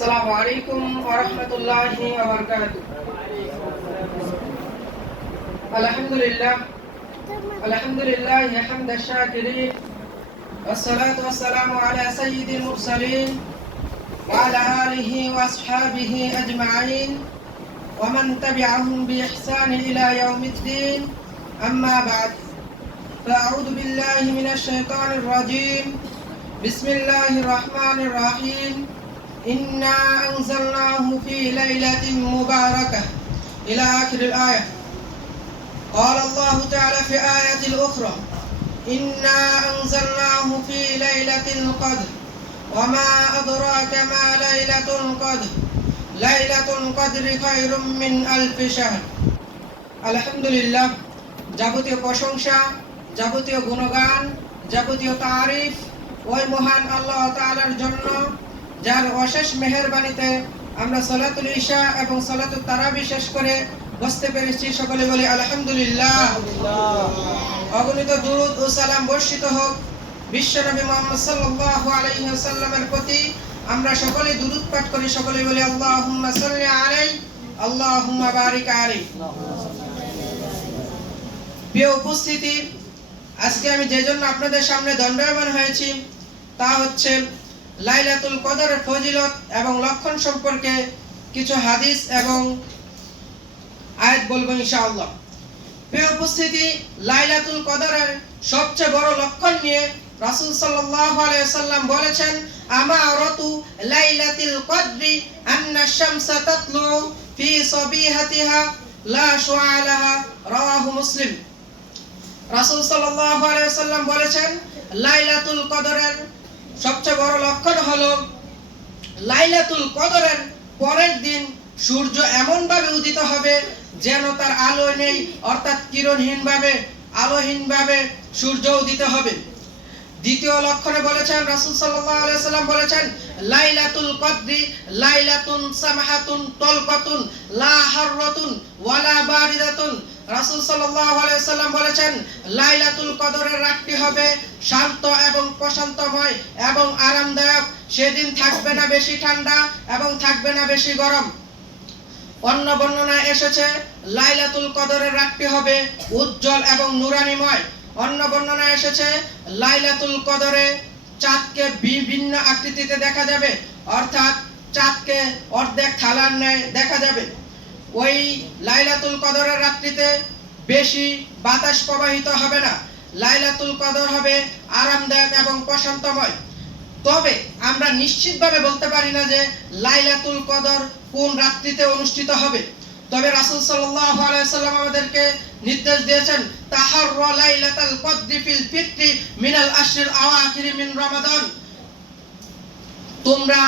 السلام عليكم ورحمة الله وبركاته. الحمد لله حمد الشاكرين، والصلاة والسلام على سيد المرسلين وعلى آله وأصحابه أجمعين ومن تبعهم بإحسان إلى يوم الدين. أما بعد، فأعوذ بالله من الشيطان الرجيم. بسم الله الرحمن الرحيم. إنا أنزلناه في ليلة مباركة إلى آخر الآية. قال الله تعالى في آية أخرى: إنا أنزلناه في ليلة القدر وما أدراك ما ليلة القدر ليلة القدر خير من ألف شهر. আলহামদুলিল্লাহ, যাবতীয় প্রশংসা, যাবতীয় গুণগান, যাবতীয় তারিফ ওই মহান আল্লাহ তাআলার জন্য, যার অশেষ মেহেরবানিতে আমরা সালাতুল ইশা এবং সালাতুত তারাবি শেষ করে বসতে পেরেছি। সকলে বলি আলহামদুলিল্লাহ। অগণিত দুরূদ ও সালাম বর্ষিত হোক বিশ্বনবী মুহাম্মদ সাল্লাল্লাহু আলাইহি ওয়াসাল্লামের প্রতি। আমরা সকলে দুরূদ পাঠ করি, সকলে বলি আল্লাহুম্মা সাল্লি আলাইহি আল্লাহুম্মা বারিক আলাইহি। প্রিয় উপস্থিতি, আজকে আমি যে জন্য আপনাদের সামনে দণ্ডায়মান হয়েছি তা হচ্ছে লাইলাতুল কদরের ফজিলত এবং লক্ষণ সম্পর্কে কিছু হাদিস এবং আয়াত বলবো ইনশাআল্লাহ। প্রিয় উপস্থিতি, লাইলাতুল কদরের সবচেয়ে বড় লক্ষণ নিয়ে রাসূল সাল্লাল্লাহু আলাইহি ওয়াসাল্লাম বলেছেন: আমারাতু লাইলাতুল কদরি আন্না শামসা তাতলু ফি সাবিহাতিহা লা শুআ লাহা। রাওয়াহু মুসলিম। রাসূল সাল্লাল্লাহু আলাইহি ওয়াসাল্লাম বলেছেন, লাইলাতুল কদরের সবচেয়ে বড় লক্ষণ হলো লাইলাতুল কদরের পরের দিন সূর্য এমন ভাবে উদিত হবে যেন তার আলো নেই, অর্থাৎ আলোহীন ভাবে সূর্য উদিত হবে। দ্বিতীয় লক্ষণে বলেছেন রাসূল সাল্লাল্লাহু আলাইহি ওয়াসাল্লাম বলেছেন, লাইলাতুল কদরি লাইলাতুন সামাহাতুন তলকাতুন লা হাররাতুন ওয়ালা বারিদাতুন। রাসূল সাল্লাল্লাহু আলাইহি ওয়াসাল্লাম বলেছেন, লাইলাতুল কদরের রাতটি হবে শান্ত এবং প্রশান্তময় এবং আরামদায়ক। সেদিন থাকবে না বেশি ঠান্ডা এবং থাকবে না বেশি গরম। অন্য বর্ণনায় এসেছে লাইলাতুল কদরের রাতটি হবে উজ্জ্বল এবং নুরানিময়। অন্য বর্ণনায় এসেছে লাইলাতুল কদরে চাঁদকে বিভিন্ন আকৃতিতে দেখা যাবে, অর্থাৎ চাঁদকে অর্ধেক থালার ন্যায় দেখা যাবে। ওই লাইলাতুল কদরের রাত্রিতে বেশি বাতাস প্রবাহিত হবে না। লাইলাতুল কদর হবে আরামদায়ক এবং প্রশান্তময়। তবে আমরা নিশ্চিতভাবে বলতে পারি না যে লাইলাতুল কদর কোন রাত্রিতে অনুষ্ঠিত হবে। তবে রাসূল সাল্লাল্লাহু আলাইহি ওয়াসাল্লাম আমাদেরকে নির্দেশ দিয়েছেন, তাহাররা লাইলাতুল কদরি ফিল ফিত্রি মিনাল আশরিল আওয়াখির মিন রমাদান। তোমরা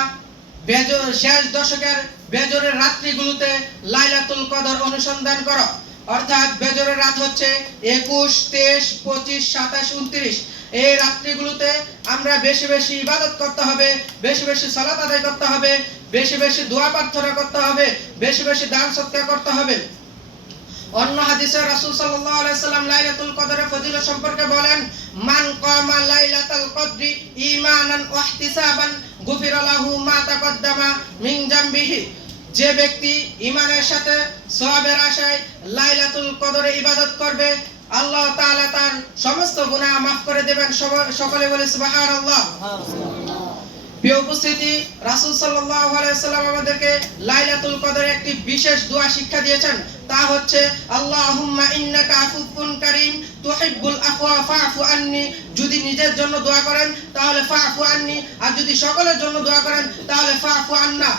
শেষ দশকের বেজরের রাত্রিগুলোতে লাইলাতুল কদর অনুসন্ধান করো। অর্থাৎ বেজরের রাত হচ্ছে 21, 23, 25, 27, 29। এই রাত্রিগুলোতে আমরা বেশি বেশি ইবাদত করতে হবে, বেশি বেশি সালাত আদায় করতে হবে, বেশি বেশি দোয়া প্রার্থনা করতে হবে, বেশি বেশি দান সদকা করতে হবে। অন্য হাদিসে রাসূল সাল্লাল্লাহু আলাইহি ওয়াসাল্লাম লাইলাতুল কদরের ফজিলত সম্পর্কে বলেন, মান কামা লাইলাতুল কদরি ঈমানান ওয়া ইহতিসাবান গুফিরা লাহু মা তাকদ্দামা মিন জামবিহি। যে ব্যক্তি ঈমানের সাথে সওয়াবের আশায় লাইলাতুল কদরে ইবাদত করবে, আল্লাহ তাআলা তার সমস্ত গুনাহ মাফ করে দেবেন। সকলে বলে সুবহানাল্লাহ। প্রিয় উপস্থিতি, রাসূল সাল্লাল্লাহু আলাইহি ওয়াসাল্লাম আমাদেরকে লাইলাতুল কদরের একটি বিশেষ দোয়া শিক্ষা দিয়েছেন, তা হচ্ছে আল্লাহুম্মা ইন্নাকা আফুউন কারীম তুহিব্বুল আফওয়া ফা'ফু আন্নি। যদি নিজের জন্য দোয়া করেন তাহলে ফা'ফু আন্নি, আর যদি সকলের জন্য দোয়া করেন তাহলে ফা'ফু আন্না।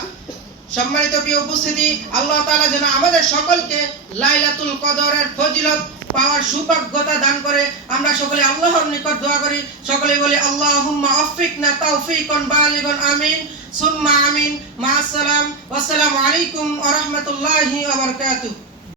সম্মানিত প্রিয় উপস্থিতি, আল্লাহ তাআলা যেন আমাদের সকলকে লাইলাতুল কদরের ফজিলত পাওয়ার সৌভাগ্যতা দান করে। আমরা সকলে আল্লাহর নিকট দোয়া করি, সকলে বলি আল্লাহুম্মা আফিকনা তাওফীকান বালিগান আমিন সুম্মা আমিন। মা আসসালাম। ওয়া আসসালামু আলাইকুম ওয়া রাহমাতুল্লাহি ওয়া বারাকাতুহু।